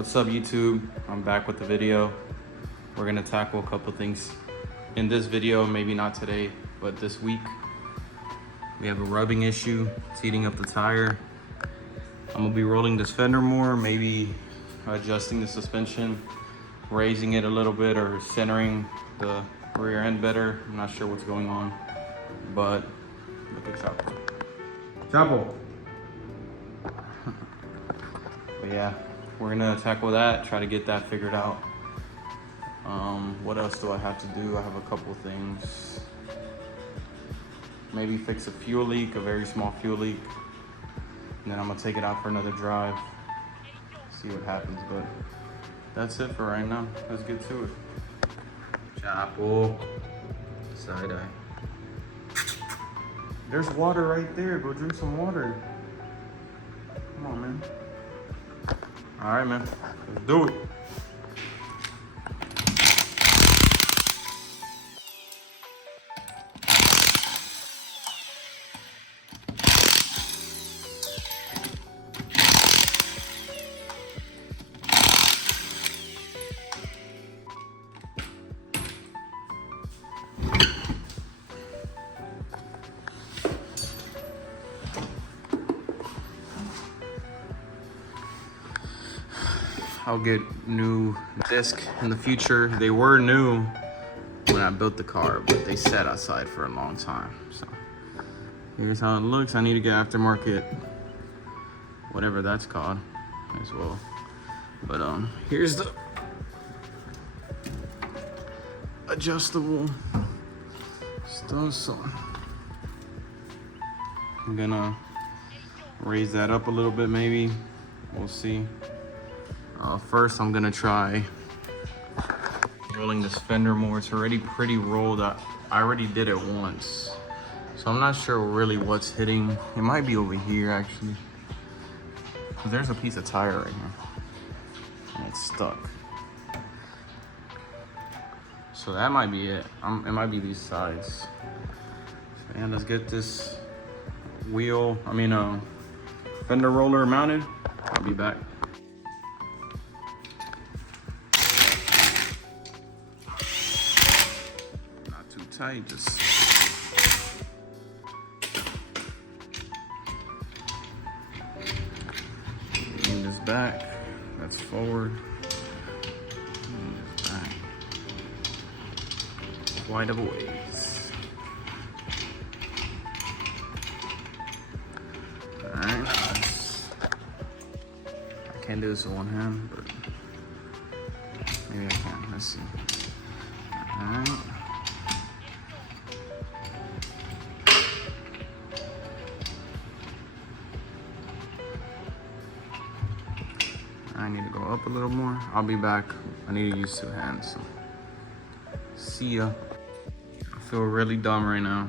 What's up, YouTube? I'm back with the video. We're gonna tackle a couple things in this video, maybe not today, but this week. We have a rubbing issue. It's eating up the tire. I'm gonna be rolling this fender more, maybe adjusting the suspension, raising it a little bit, or centering the rear end better. I'm not sure what's going on, but look at Chapo. Chapo! But yeah, we're gonna tackle that, try to get that figured out. What else do I have to do? I have a couple things. Maybe fix a fuel leak, a very small fuel leak. And then I'm gonna take it out for another drive, see what happens. But that's it for right now. Let's get to it. Chapo. Side eye. There's water right there. Go drink some water. Come on, man. All right, man. Let's do it. I'll get new disc in the future. They were new when I built the car, but they sat outside for a long time. So here's how it looks. I need to get aftermarket, whatever that's called, as well. But here's the adjustable stuff. So I'm gonna raise that up a little bit, maybe. We'll see. First, I'm gonna try rolling this fender more. It's already pretty rolled. I already did it once, so I'm not sure really what's hitting. It might be over here, actually, because there's a piece of tire right here, and it's stuck. So that might be it. It might be these sides. So, yeah, let's get this fender roller mounted. I'll be back. Tight, just lean this back, that's forward, lean this back, quite a ways. Alright, I can't do this with one hand, but maybe I can, let's see. Alright. I need to go up a little more. I'll be back. I need to use two hands, so see ya. I feel really dumb right now.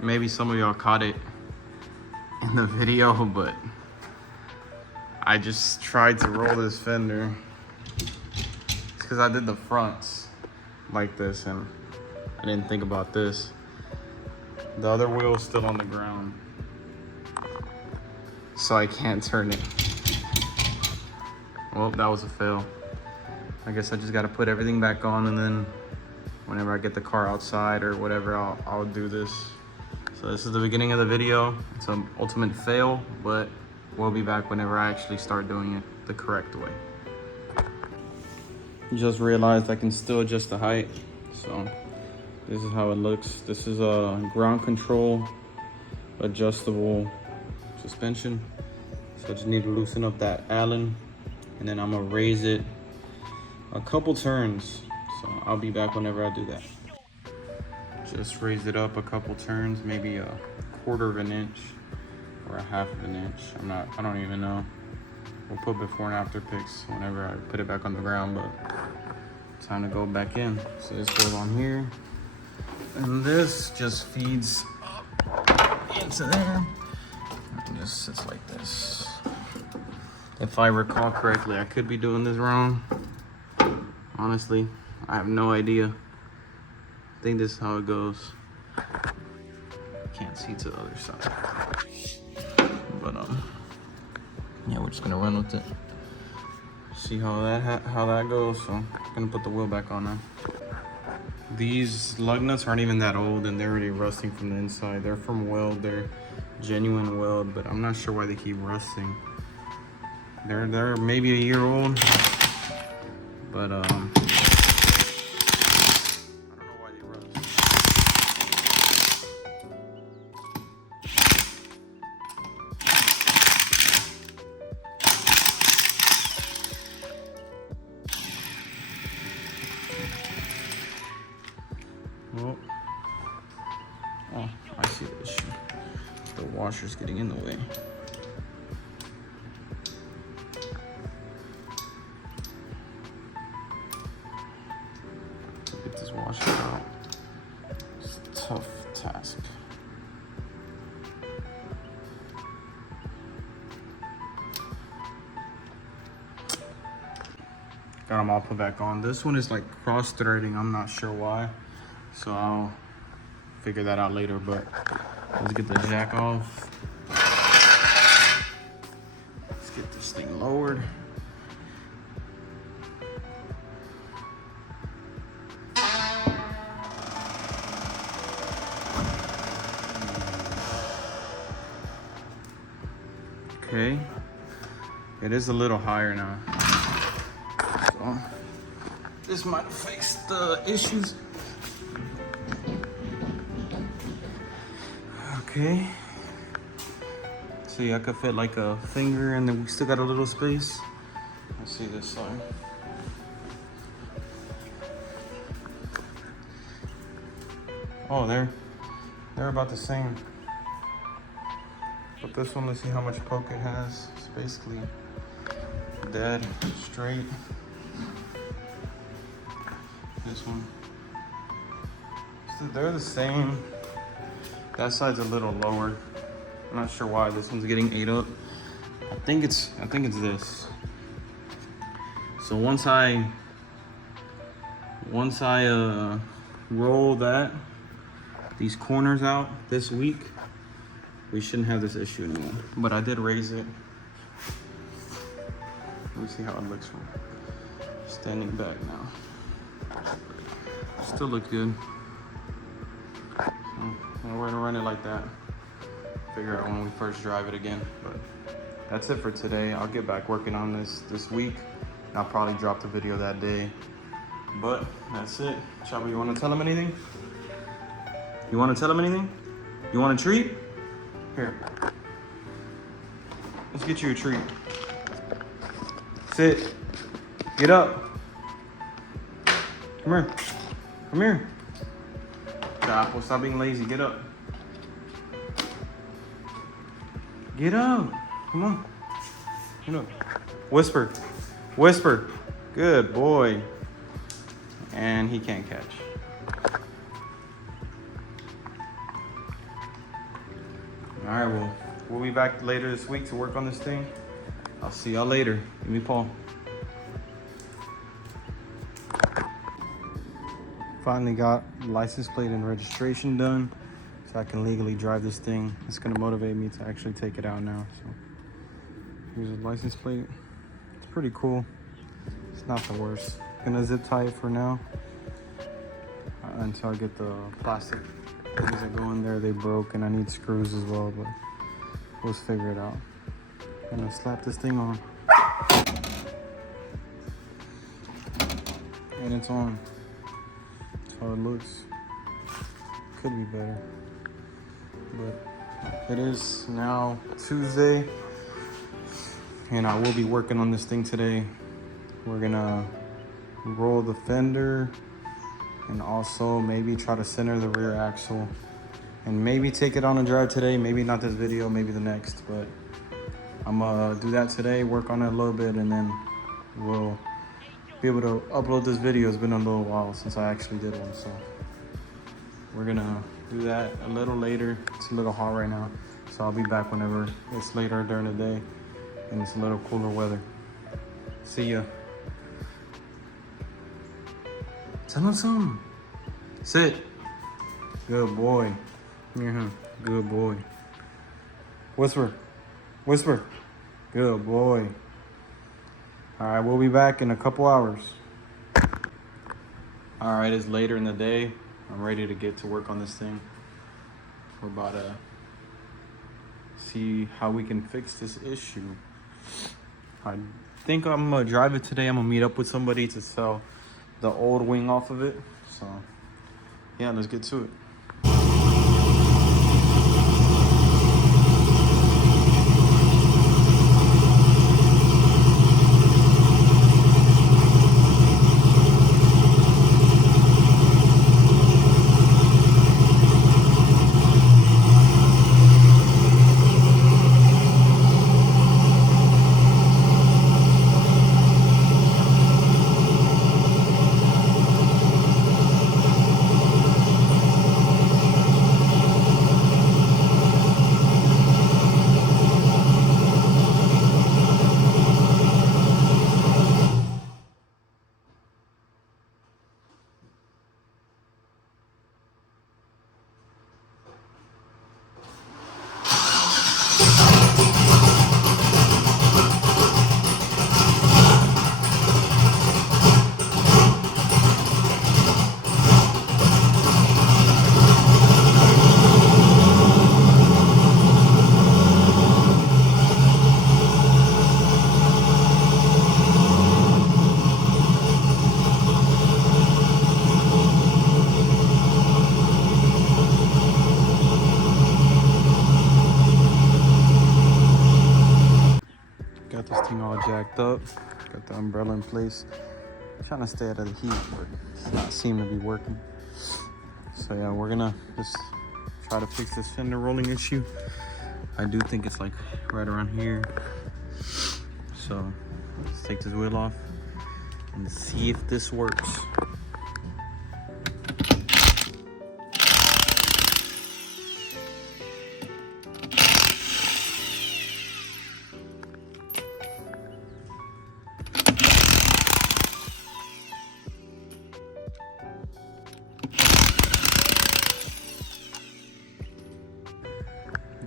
Maybe some of y'all caught it in the video, but I just tried to roll this fender. It's because I did the fronts like this, and I didn't think about this. The other wheel is still on the ground, so I can't turn it. Well, that was a fail. I guess I just gotta put everything back on, and then whenever I get the car outside or whatever, I'll do this. So this is the beginning of the video. It's an ultimate fail, but we'll be back whenever I actually start doing it the correct way. Just realized I can still adjust the height. So this is how it looks. This is a ground control adjustable suspension. So I just need to loosen up that Allen, and then I'm gonna raise it a couple turns. So I'll be back whenever I do that. Just raise it up a couple turns, maybe a 1/4 of an inch or a 1/2 of an inch. I don't even know. We'll put before and after pics whenever I put it back on the ground, but time to go back in. So this goes on here, and this just feeds up into there. And just sits like this. If I recall correctly, I could be doing this wrong. Honestly, I have no idea. I think this is how it goes. Can't see to the other side. But yeah, we're just gonna run with it. see how that goes. So I'm gonna put the wheel back on now. These lug nuts aren't even that old and they're already rusting from the inside. They're from weld, they're genuine weld, but I'm not sure why they keep rusting. They're maybe a year old, but I don't know why they rust. Well, oh, I see the issue. The washer's getting in the way. Get this washer out. It's a tough task. Got them all put back on. This one is like cross-threading. I'm not sure why. So I'll figure that out later, but let's get the jack off. Let's get this thing lowered. Okay, it is a little higher now. So this might fix the issues. Okay. See, I could fit like a finger and then we still got a little space. Let's see this side. Oh, they're about the same. But this one, let's see how much poke it has. It's basically dead, straight. This one. So they're the same. That side's a little lower. I'm not sure why this one's getting ate up. I think it's this. So once I roll these corners out this week, we shouldn't have this issue anymore. But I did raise it. Let me see how it looks from standing back now. Still look good. So we're gonna run it like that. Figure out when we first drive it again. But that's it for today. I'll get back working on this week. I'll probably drop the video that day. But that's it. Chopper, you wanna tell him anything? You wanna tell him anything? You want a treat? Here. Let's get you a treat. Sit. Get up. Come here. Come here. Apple, stop being lazy. Get up. Get up. Come on. Get up. Whisper. Whisper. Good boy. And he can't catch. All right, well, we'll be back later this week to work on this thing. I'll see y'all later. Give me Paul. Finally got license plate and registration done so I can legally drive this thing. It's gonna motivate me to actually take it out now. So here's a license plate. It's pretty cool. It's not the worst. Gonna zip tie it for now until I get the plastic things that go in there. They broke and I need screws as well, but we'll figure it out. I'm gonna slap this thing on. And it's on. That's how it looks. Could be better. But it is now Tuesday and I will be working on this thing today. We're gonna roll the fender and also maybe try to center the rear axle and maybe take it on a drive today. Maybe not this video, maybe the next, but I'm gonna do that today, work on it a little bit, and then we'll be able to upload this video. It's been a little while since I actually did one, so we're gonna do that a little later. It's a little hot right now, so I'll be back whenever it's later during the day and it's a little cooler weather. See ya. Tell him something. Sit. Good boy. Come here, huh? Good boy. Whisper. Whisper. Good boy. All right, we'll be back in a couple hours. All right, it's later in the day. I'm ready to get to work on this thing. We're about to see how we can fix this issue. I think I'm gonna drive it today. I'm gonna meet up with somebody to sell the old wing off of it. So yeah, let's get to it. Got this thing all jacked up. Got the umbrella in place. Trying to stay out of the heat, but it's not seem to be working. So yeah, we're gonna just try to fix this Fender Rolling issue. I do think it's like right around here. So let's take this wheel off and see if this works.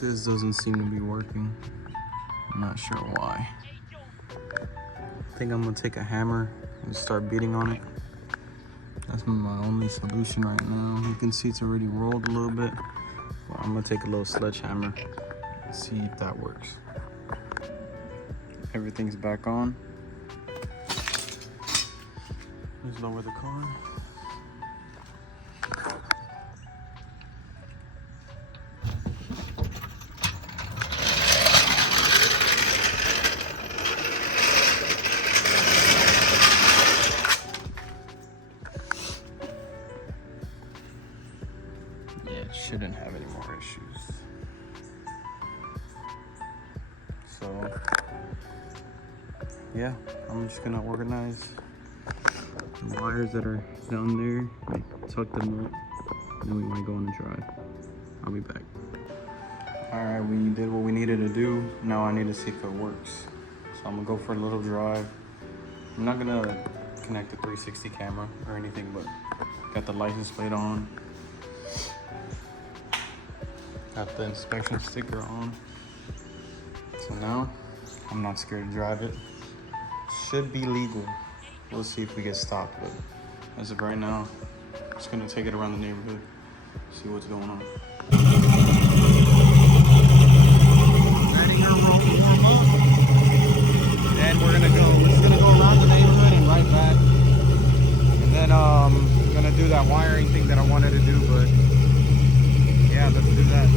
This doesn't seem to be working. I'm not sure why. I think I'm gonna take a hammer and start beating on it. That's my only solution right now. You can see it's already rolled a little bit. Well, I'm gonna take a little sledgehammer and see if that works. Everything's back on. Let's lower the car. Shouldn't have any more issues. So yeah, I'm just gonna organize the wires that are down there, like tuck them up, and then we might go on a drive. I'll be back. All right, we did what we needed to do. Now I need to see if it works. So I'm gonna go for a little drive. I'm not gonna connect the 360 camera or anything, but got the license plate on. Got the inspection sticker on. So now I'm not scared to drive it. Should be legal. We'll see if we get stopped, but as of right now, just gonna take it around the neighborhood, see what's going on. Letting her warm up. And we're gonna go around the neighborhood and right back. And then I'm gonna do that wiring thing that I wanted to do, but yeah, let's do that.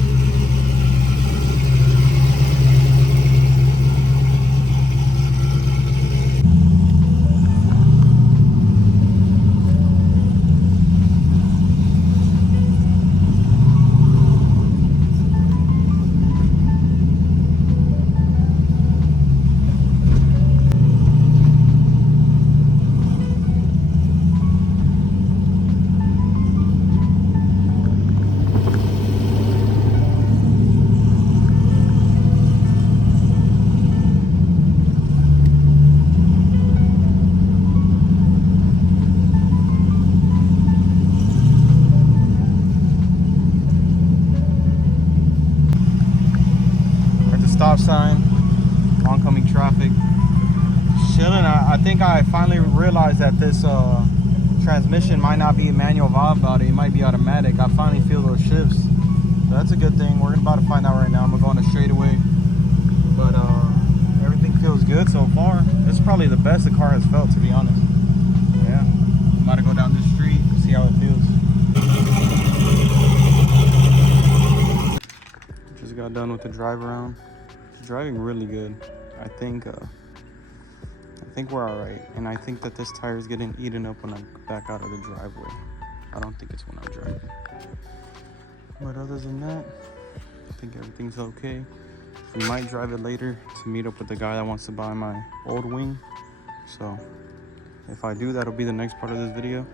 Stop sign, oncoming traffic. chilling. I think I finally realized that this transmission might not be a manual valve body. It might be automatic. I finally feel those shifts. So that's a good thing. We're about to find out right now. I'm gonna go on a straightaway. But everything feels good so far. This is probably the best the car has felt, to be honest. Yeah. I'm about to go down the street and see how it feels. Just got done with the drive around. It's driving really good. I think we're all right, and I think that this tire is getting eaten up when I back out of the driveway. I don't think it's when I'm driving. But other than that, I think everything's okay. We might drive it later to meet up with the guy that wants to buy my old wing. So if I do, that'll be the next part of this video.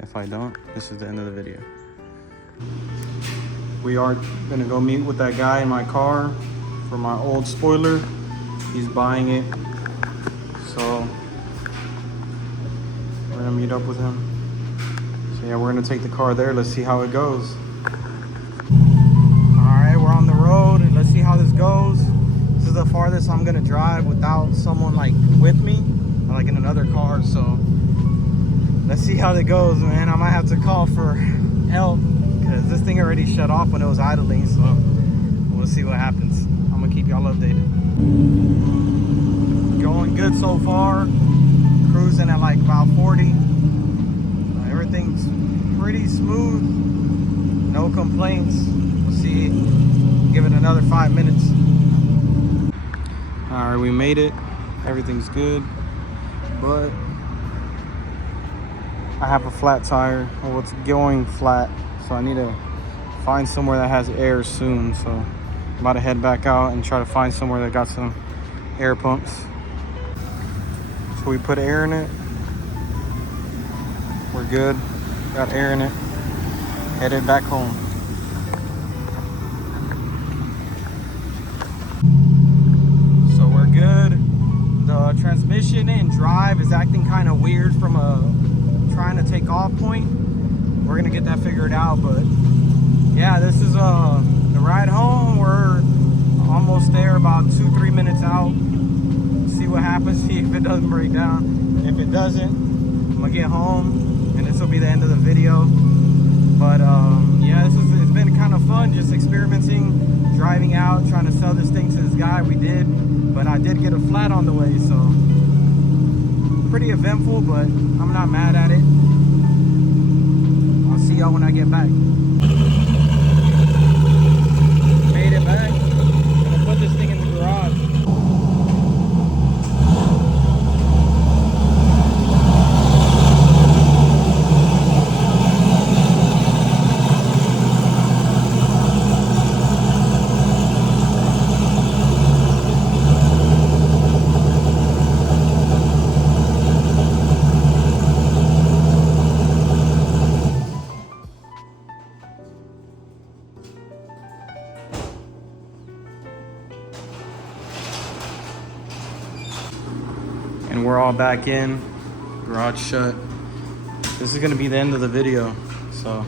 If I don't, this is the end of the video. We are gonna go meet with that guy in my car for my old spoiler. He's buying it. So we're gonna meet up with him. So yeah, we're gonna take the car there. Let's see how it goes. All right, we're on the road and let's see how this goes. This is the farthest I'm gonna drive without someone like with me, like in another car. So let's see how it goes, man. I might have to call for help because this thing already shut off when it was idling. So we'll see what happens. I'm gonna keep y'all updated. Going good so far. Cruising at like about 40. Everything's pretty smooth. No complaints. We'll see. Give it another 5 minutes. All right, we made it. Everything's good. But I have a flat tire. Well, it's going flat. So I need to find somewhere that has air soon. So I'm about to head back out and try to find somewhere that got some air pumps. So we put air in it. We're good. Got air in it. Headed back home. So we're good. The transmission and drive is acting kind of weird from a trying to take off point. We're gonna get that figured out, but yeah, this is the ride home. We're almost there, about 2-3 minutes out. See what happens, see if it doesn't break down. If it doesn't, I'm gonna get home and this will be the end of the video. But yeah, it's been kind of fun just experimenting, driving out, trying to sell this thing to this guy. We did, but I did get a flat on the way, so pretty eventful, but I'm not mad at it. I'll see y'all when I get back. Made it back. I'm gonna put this thing in the garage. And we're all back in, garage shut. This is gonna be the end of the video. So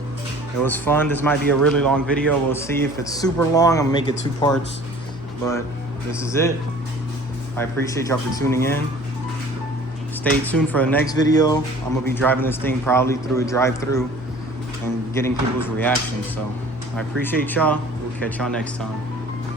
it was fun. This might be a really long video. We'll see. If it's super long, I'm gonna make it 2 parts, but this is it. I appreciate y'all for tuning in. Stay tuned for the next video. I'm gonna be driving this thing probably through a drive-through and getting people's reactions. So I appreciate y'all. We'll catch y'all next time.